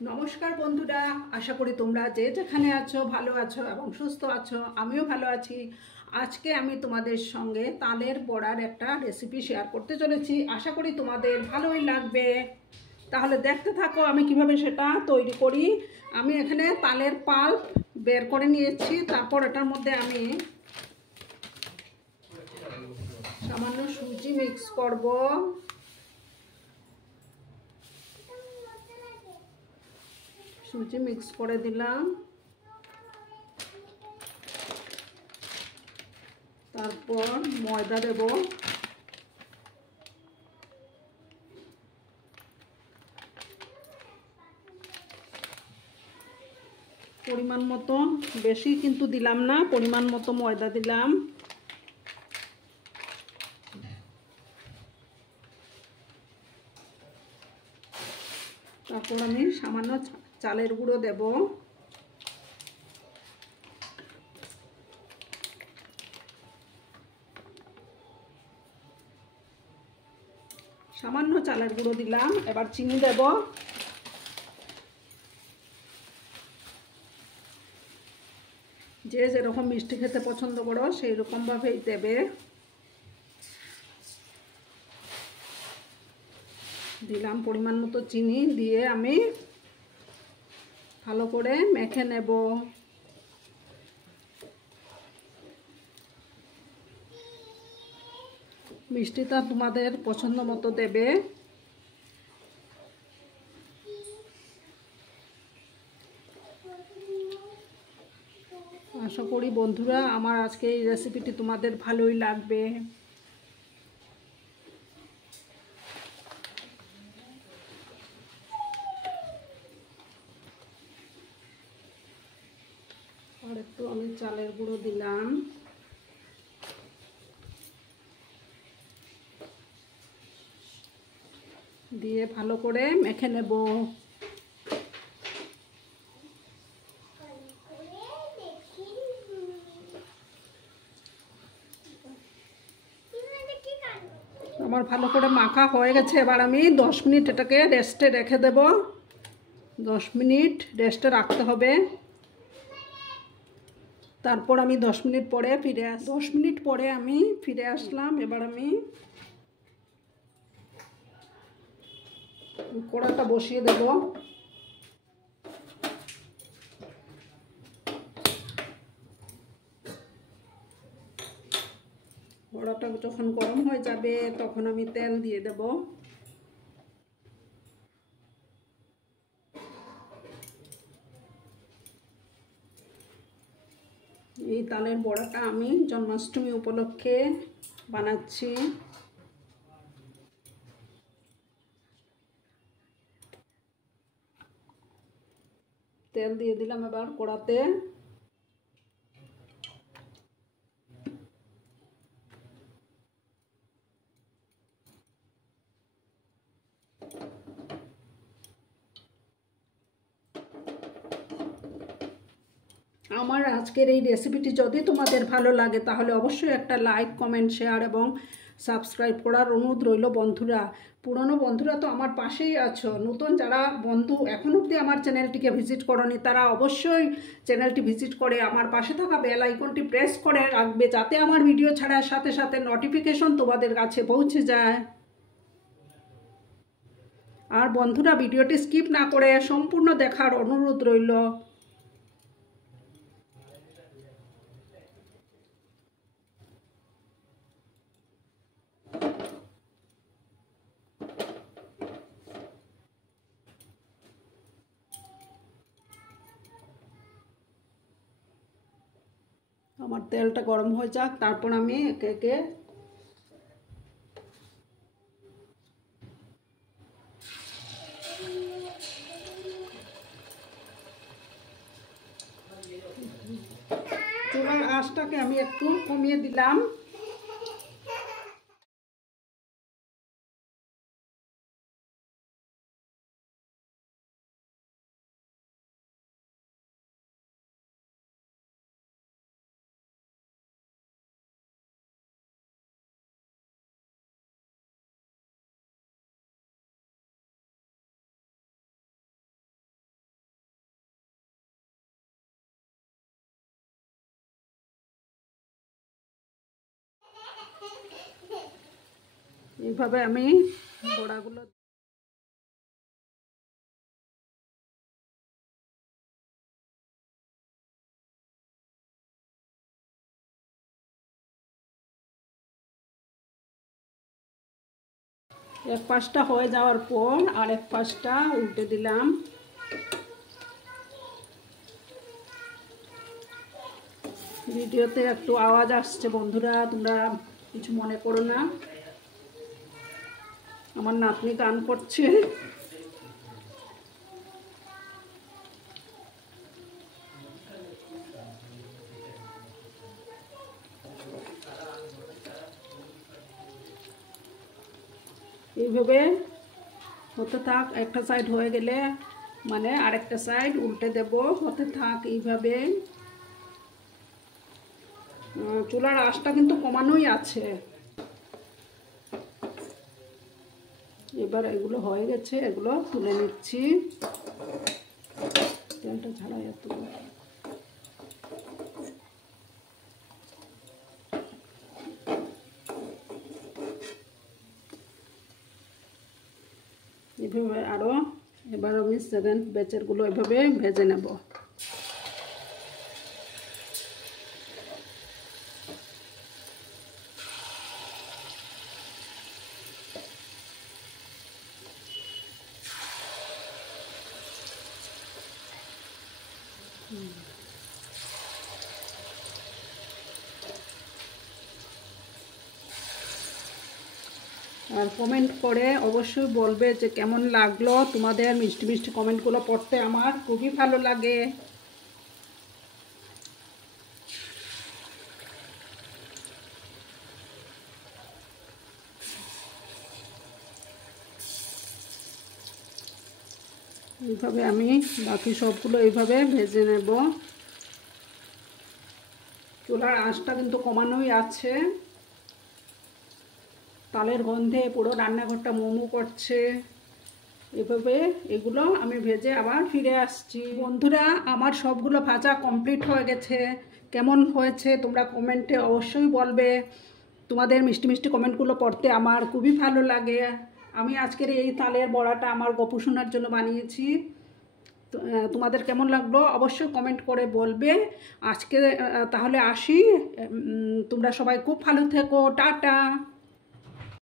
নমস্কার বন্ধুরা, আশা করি তোমরা যে যেখানে আছো ভালো আছো এবং সুস্থ আছো। আমিও ভালো আছি। আজকে আমি তোমাদের সঙ্গে তালের বড়ার একটা রেসিপি শেয়ার করতে চলেছি। আশা করি তোমাদের ভালোই লাগবে। তাহলে দেখতে থাকো আমি কিভাবে সেটা তৈরি করি। আমি এখানে তালের পাল্প বের করে নিয়েছি। তারপর এটার মধ্যে আমি সামান্য সুজি মিক্স করব। সুজি মিক্স করে দিলাম। তারপর ময়দা দেব। পরিমাণ মতো, বেশি কিন্তু দিলাম না, পরিমাণ মতো ময়দা দিলাম। তারপর আমি সামান্য চালের গুঁড়ো দেব। সামান্য চালের গুঁড়ো দিলাম। এবার চিনি দেব। যে যেরকম মিষ্টি খেতে পছন্দ করো সেই রকমভাবেই দেবে। দিলাম পরিমাণ মতো চিনি, দিয়ে আমি ভালো করে মেখে নেব। মিষ্টিটা তোমাদের পছন্দ মতো দেবে। আশা করি বন্ধুরা আমার আজকে এই রেসিপিটি তোমাদের ভালোই লাগবে। আর একটু আমি চালের গুঁড়ো দিলাম। দিয়ে ভালো করে মেখে নেব। আমার ভালো করে মাখা হয়ে গেছে। এবার আমি 10 মিনিট এটাকে রেস্টে রেখে দেব। 10 মিনিট রেস্টে রাখতে হবে। তারপর আমি 10 মিনিট পরে 10 মিনিট পরে আমি ফিরে আসলাম। এবার আমি কড়াটা বসিয়ে দেব। কড়াটা যখন গরম হয়ে যাবে তখন আমি তেল দিয়ে দেব। এই তালের বড়াটা আমি জন্মাষ্টমী উপলক্ষে বানাচ্ছি। তেল দিয়ে দিলাম এবার কড়াতে। আমার আজকের এই রেসিপিটি যদি তোমাদের ভালো লাগে তাহলে অবশ্যই একটা লাইক, কমেন্ট, শেয়ার এবং সাবস্ক্রাইব করার অনুরোধ রইল বন্ধুরা। পুরনো বন্ধুরা তো আমার পাশেই আছো। নতুন যারা বন্ধু এখন অবধি আমার চ্যানেলটিকে ভিজিট করনি তারা অবশ্যই চ্যানেলটি ভিজিট করে আমার পাশে থাকা বেল আইকনটি প্রেস করে রাখবে, যাতে আমার ভিডিও ছাড়ার সাথে সাথে নোটিফিকেশন তোমাদের কাছে পৌঁছে যায়। আর বন্ধুরা ভিডিওটি স্কিপ না করে সম্পূর্ণ দেখার অনুরোধ রইল। আমার তেলটা গরম হয়ে যাক, তারপর আমি একে একে চুলার আঁচটাকে আমি একটু কমিয়ে দিলাম। এইভাবে আমি বড়াগুলো এক পাশটা হয়ে যাওয়ার পর আরেক পাশটা উল্টে দিলাম। ভিডিওতে একটু আওয়াজ আসছে বন্ধুরা, তোমরা কিছু মনে করো না, আমার নাতনি গান করছে। এইভাবে হতে থাক, একটা সাইড হয়ে গেলে মানে আরেকটা সাইড উল্টে দেব, হতে থাক এইভাবে। চুলার আঁচটা কিন্তু কমানোই আছে। এবার এগুলো হয়ে গেছে, এগুলো তুলে নিচ্ছি। তেলটা ছাড়াই এত এভাবে আরও এবার আমি 7 ব্যাচেরগুলো এভাবে ভেজে নেব। আর কমেন্ট করে অবশ্যই বলবে যে কেমন লাগলো। তোমাদের মিষ্টি মিষ্টি কমেন্টগুলো পড়তে আমার খুবই ভালো লাগে। এইভাবে আমি বাকি সবগুলো এইভাবে ভেজে নেব। চুলার আঁচটা কিন্তু কমানোই আছে। তালের গন্ধে পুরো রান্নাঘরটা মোমো করছে। এভাবে এগুলো আমি ভেজে আবার ফিরে আসছি। বন্ধুরা, আমার সবগুলো ভাজা কমপ্লিট হয়ে গেছে। কেমন হয়েছে তোমরা কমেন্টে অবশ্যই বলবে। তোমাদের মিষ্টি মিষ্টি কমেন্টগুলো পড়তে আমার খুবই ভালো লাগে। আমি আজকের এই তালের বড়াটা আমার গপু শোনার জন্য বানিয়েছি। তোমাদের কেমন লাগলো অবশ্যই কমেন্ট করে বলবে। আজকে তাহলে আসি, তোমরা সবাই খুব ভালো থেকো, টাটা।